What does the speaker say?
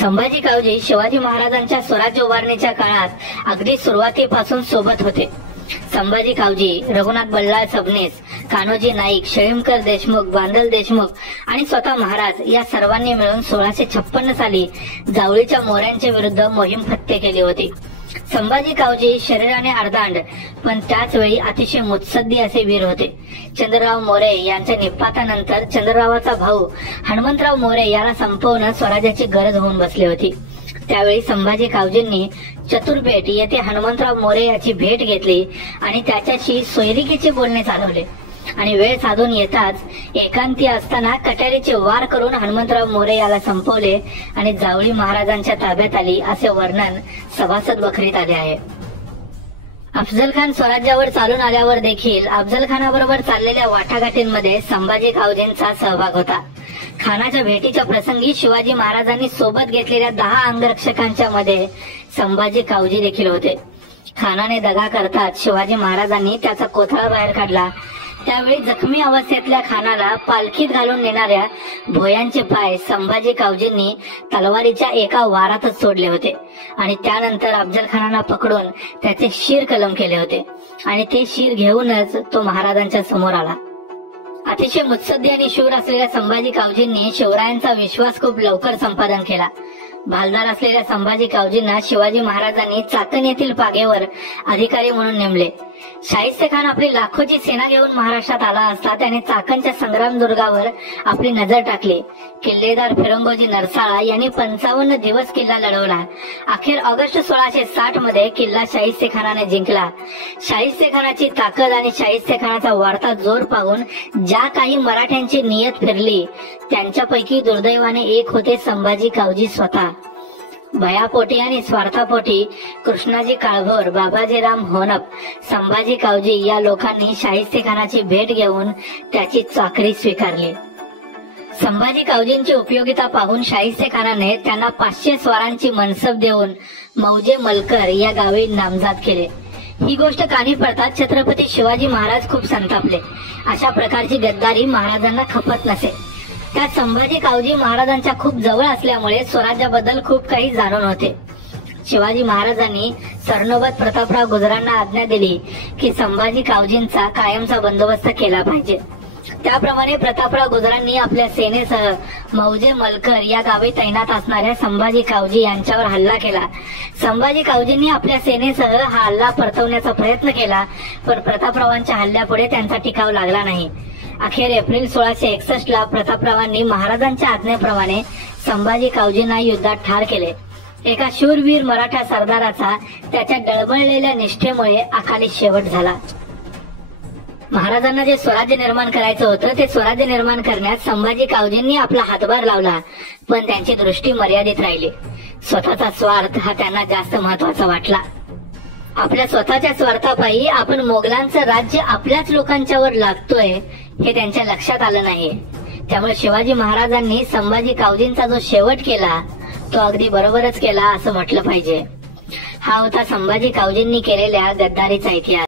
संभाजी कावजी शिवाजी महाराजांच्या स्वराज्य उभारणीच्या काळात अगदी सुरुवातीपासून सोबत होते। संभाजी कावजी, रघुनाथ बल्लाळ सबनीस, कान्होजी नाईक, शेळीमकर देशमुख, बांदल देशमुख आणि स्वतः महाराज या सर्वांनी मिळून 1656 साली जावळीच्या मोऱ्यांच्या विरुद्ध मोहीम फत्ते केली होती। संभाजी कावजी शरीराने अर्धांड पण त्याच वेळी अतिशय मुत्सद्दी असे वीर होते। चंद्रराव मोरे यांच्या निपातानंतर चंद्ररावाचा भाऊ हनुमंतराव मोरे याला संपवणं स्वराज्याची गरज होऊन बसली होती। त्यावेळी संभाजी कावजींनी चतुरपेट येथे हनुमंतराव मोरे याची भेट घेतली आणि त्याच्याशी सोयरिकीचे बोलणे चालवले आणि वेळ साधून येताच एकांती असताना कट्यारीचे वार करून हनुमंतराव मोरे याला संपवले आणि जावळी महाराजांच्या ताब्यात आली असे वर्णन सभासद बखरीत आले आहे। अफजल खान स्वराज्यावर चालून आल्यावर देखील अफजल खानाबरोबर चाललेल्या वाटाघाटींमध्ये संभाजी कावजींचा सहभाग होता। खानाच्या भेटीच्या प्रसंगी शिवाजी महाराजांनी सोबत घेतलेल्या 10 अंगरक्षकांच्या मध्ये संभाजी कावजी देखील होते। खानाने दगा करताच शिवाजी महाराजांनी त्याचा कोथळा बाहेर काढला। त्यावेळी जखमी अवस्थेतल्या खानाला पालखीत घालून नेणाऱ्या भोयांचे पाय संभाजी कावजींनी तलवारीच्या एका वारातच सोडले होते आणि त्यानंतर अफजल खानाला पकडून त्याचे शीर कलम केले होते आणि ते शीर घेऊनच तो महाराजांच्या समोर आला। अतिशय मुत्सद्दी आणि शूर असलेल्या संभाजी कावजींनी शिवरायांचा विश्वास खूप लवकर संपादन केला। भालदार असलेल्या संभाजी कावजींना शिवाजी महाराजांनी चाकण येथील पागेवर अधिकारी म्हणून नेमले। शाहिस्ते खान आपली लाखोची सेना घेऊन महाराष्ट्रात आला असता त्याने चाकणच्या संग्राम दुर्गावर आपली नजर टाकली। किल्लेदार फिरंगोजी नरसाळा यांनी 55 दिवस किल्ला लढवला। अखेर ऑगस्ट 1660 मध्ये किल्ला शाहिस्ते खानाने जिंकला। शाहिस्ते खानाची ताकद आणि शाहिस्ते खानाचा वाढता जोर पाहून ज्या काही मराठ्यांची नियत फिरली त्यांच्यापैकी दुर्दैवाने एक होते संभाजी कावजी स्वतः। भयापोटी आणि स्वार्थापोटी कृष्णाजी काळभोर, बाबाजीराव होनप, संभाजी कावजी या लोकांनी शाहिस्ते खानाची भेट घेऊन त्याची चाकरी स्वीकारली। संभाजी कावजींची उपयोगिता पाहून शाहिस्ते खानाने त्यांना 500 स्वारांची मनसब देऊन मौजे मलकर या गावी नामजाद केले। ही गोष्ट कानी पडताच छत्रपती शिवाजी महाराज खूप संतापले। अशा प्रकारची गद्दारी महाराजांना खपत नसे। त्यात संभाजी कावजी महाराजांच्या खूप जवळ असल्यामुळे स्वराज्याबद्दल खूप काही जाणून होते। शिवाजी महाराजांनी सरनोबत प्रतापराव गुजरांना आज्ञा दिली की संभाजी कावजींचा कायमचा बंदोबस्त केला पाहिजे। त्याप्रमाणे प्रतापराव गुजरांनी आपल्या सेनेसह मौजे मलकर या गावी तैनात असणाऱ्या संभाजी कावजी यांच्यावर हल्ला केला। संभाजी कावजींनी आपल्या सेनेसह हा हल्ला परतवण्याचा प्रयत्न केला पण प्रतापरावांच्या हल्ल्यापुढे त्यांचा टिकाव लागला नाही। अखेर एप्रिल 1661 ला प्रतापरावांनी महाराजांच्या आज्ञेप्रमाणे संभाजी कावजींना युद्धात ठार केले। एका शूरवीर मराठा सरदाराचा त्याच्या डळमळलेल्या निष्ठेमुळे अकाली शेवट झाला। महाराजांना जे स्वराज्य निर्माण करायचं होतं ते स्वराज्य निर्माण करण्यात संभाजी कावजींनी आपला हातभार लावला पण त्यांची दृष्टी मर्यादित राहिली। स्वतःचा स्वार्थ हा त्यांना जास्त महत्वाचा वाटला। आपल्या स्वतःच्या स्वार्थापायी आपण मोगलांचं राज्य आपल्याच लोकांच्यावर लादतोय हे त्यांच्या लक्षात आलं नाही। त्यामुळे शिवाजी महाराजांनी संभाजी कावजींचा जो शेवट केला तो अगदी बरोबरच केला असं म्हटलं पाहिजे। हा होता संभाजी कावजींनी केलेल्या गद्दारीचा इतिहास।